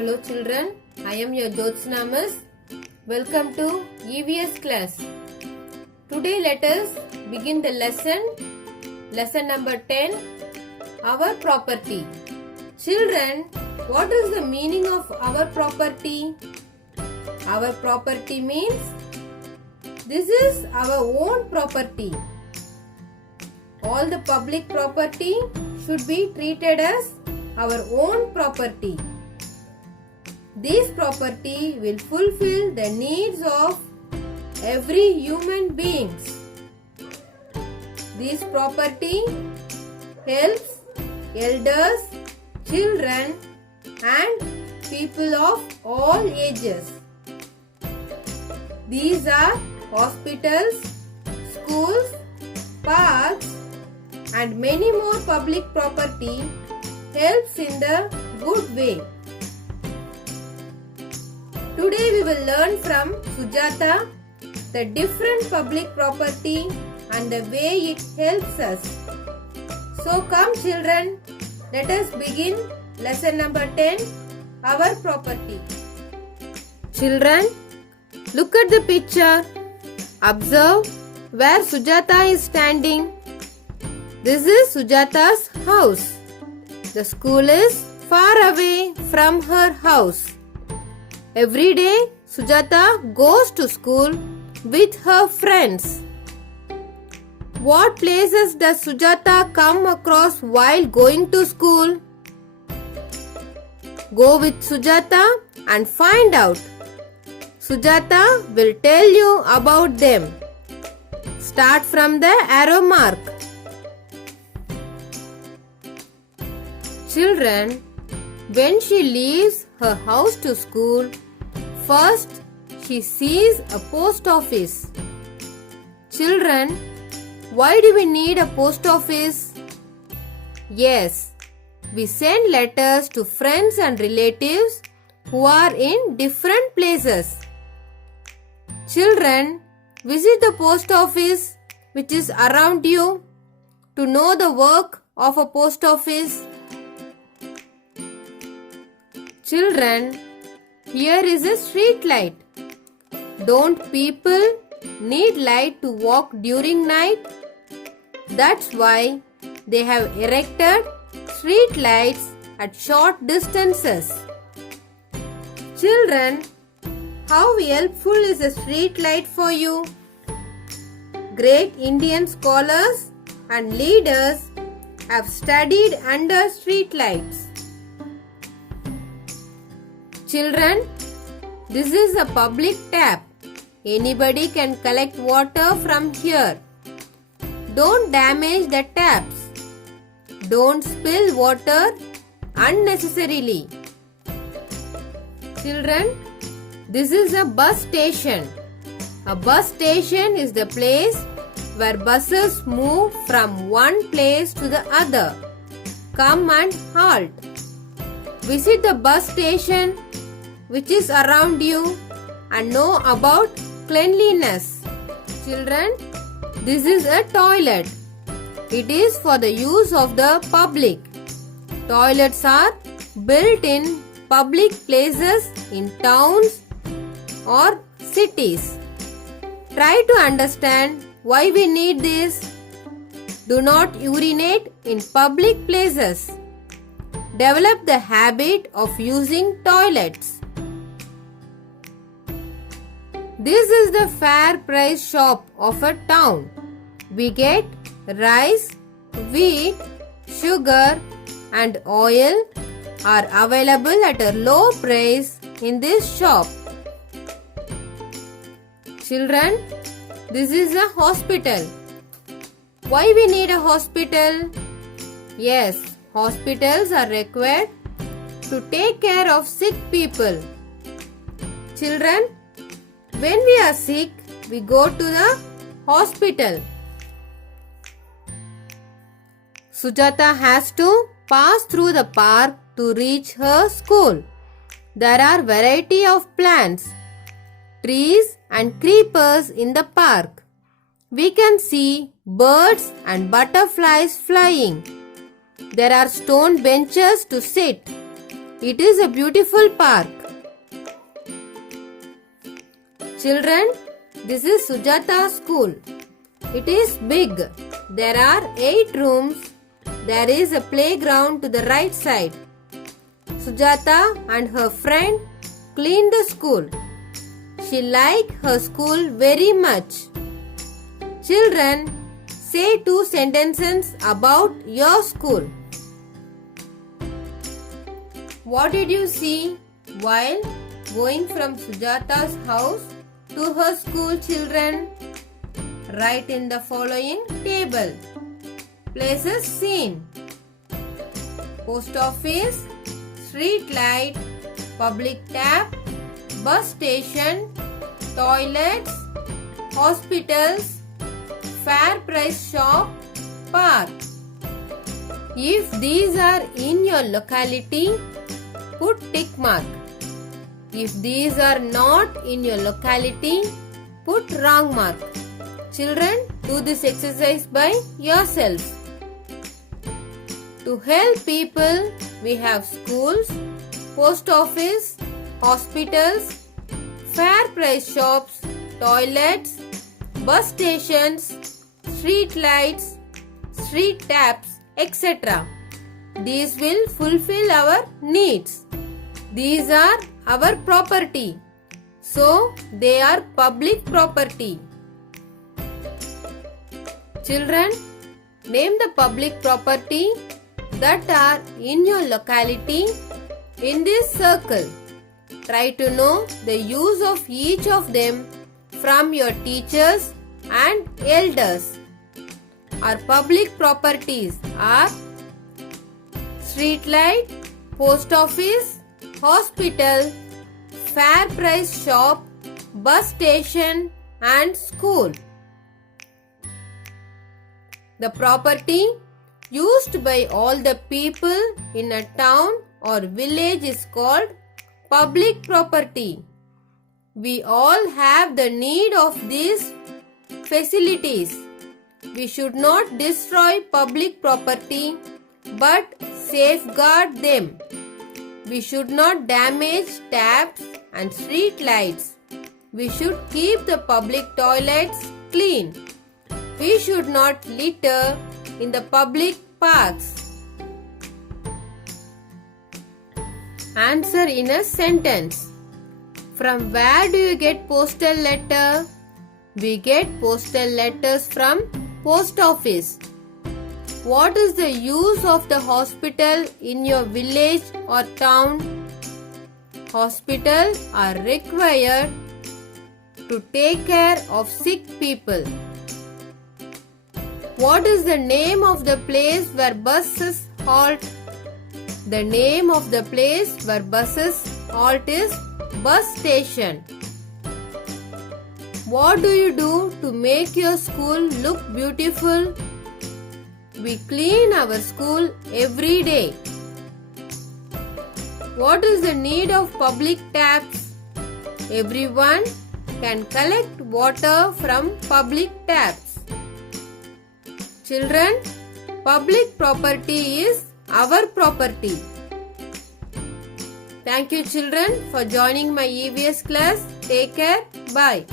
Hello children, I am your Jyotsna Miss. Welcome to EVS class. Today let us begin the lesson number 10, our property. Children, what is the meaning of our property? Our property means this is our own property. All the public property should be treated as our own property. This property will fulfill the needs of every human beings. This property helps elders, children and people of all ages. These are hospitals, schools, parks and many more public property helps in the good way. Today we will learn from Sujata the different public property and the way it helps us. So come children, let us begin lesson number 10, our property. Children, look at the picture. Observe where Sujata is standing. This is Sujata's house. The school is far away from her house. Every day, Sujata goes to school with her friends. What places does Sujata come across while going to school? Go with Sujata and find out. Sujata will tell you about them. Start from the arrow mark. Children, when she leaves her house to school, first she sees a post office. Children, why do we need a post office? Yes, we send letters to friends and relatives who are in different places. Children, visit the post office which is around you to know the work of a post office. Children, here is a street light. Don't people need light to walk during night? That's why they have erected street lights at short distances. Children, how helpful is a street light for you? Great Indian scholars and leaders have studied under street lights. Children, this is a public tap. Anybody can collect water from here. Don't damage the taps. Don't spill water unnecessarily. Children, this is a bus station. A bus station is the place where buses move from one place to the other. Come and halt. Visit the bus station which is around you and know about cleanliness. Children, this is a toilet. It is for the use of the public. Toilets are built in public places in towns or cities. Try to understand why we need this. Do not urinate in public places. Develop the habit of using toilets. This is the fair price shop of a town. We get rice, wheat, sugar and oil are available at a low price in this shop. Children, this is a hospital. Why we need a hospital? Yes, hospitals are required to take care of sick people. Children, when we are sick, we go to the hospital. Sujata has to pass through the park to reach her school. There are variety of plants, trees and creepers in the park. We can see birds and butterflies flying. There are stone benches to sit. It is a beautiful park. Children, this is Sujata's school. It is big. There are 8 rooms. There is a playground to the right side. Sujata and her friend cleaned the school. She liked her school very much. Children, say 2 sentences about your school. What did you see while going from Sujata's house to her school, children? Write in the following table. Places seen: post office, street light, public tap, bus station, toilets, hospitals, fair price shop, park. If these are in your locality, put tick mark. If these are not in your locality, put wrong mark. Children, do this exercise by yourself. To help people, we have schools, post office, hospitals, fair price shops, toilets, bus stations, street lights, street taps, etc. These will fulfill our needs. These are our property. So, they are public property. Children, name the public property that are in your locality in this circle. Try to know the use of each of them from your teachers and elders. Our public properties are street light, post office, hospital, fair price shop, bus station and school. The property used by all the people in a town or village is called public property. We all have the need of these facilities. We should not destroy public property but safeguard them. We should not damage taps and street lights. We should keep the public toilets clean. We should not litter in the public parks. Answer in a sentence. From where do you get postal letter? We get postal letters from post office. What is the use of the hospital in your village or town? Hospitals are required to take care of sick people. What is the name of the place where buses halt? The name of the place where buses halt is bus station. What do you do to make your school look beautiful? We clean our school every day. What is the need of public taps? Everyone can collect water from public taps. Children, public property is our property. Thank you, children, for joining my EVS class. Take care. Bye.